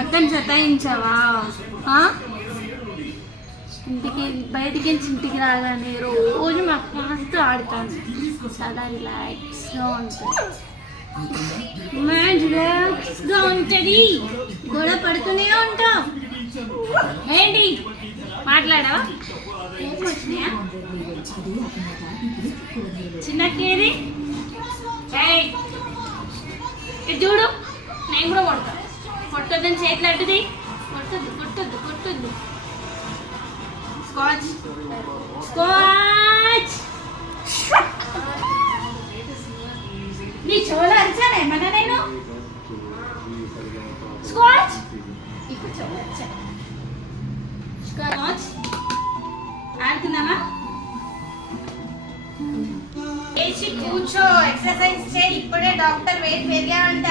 అక్కని సతాయించావా? ఇంటికి బయటికి ఇంటికి రాగానే రోజు మాకు మస్తు ఆడుతాను, చాలా రిలాక్స్గా ఉంటుంది. రిలాక్స్గా ఉంటుంది, గొడవ పడుతూనే ఉంటాం. ఏంటి మాట్లాడావా? ఏం వచ్చినాయా? చిన్నకేది చూడు, నేను కూడా కొడతా. కొట్టొద్దని చేతులు అడ్డుది, కొట్టద్దు కొట్టద్దు కొట్టద్దు. Scotch scotch. నీ చెవులు అరిచాను ఏమన్నా నేను? స్కాచ్ ఇప్పుడు చెవులు అరిచాను. స్కాచ్ ఆడుతున్నామా? కూర్చో, ఎక్సర్సైజ్ చేయి. ఇప్పుడే డాక్టర్ వెయిట్ పెరిగామంట.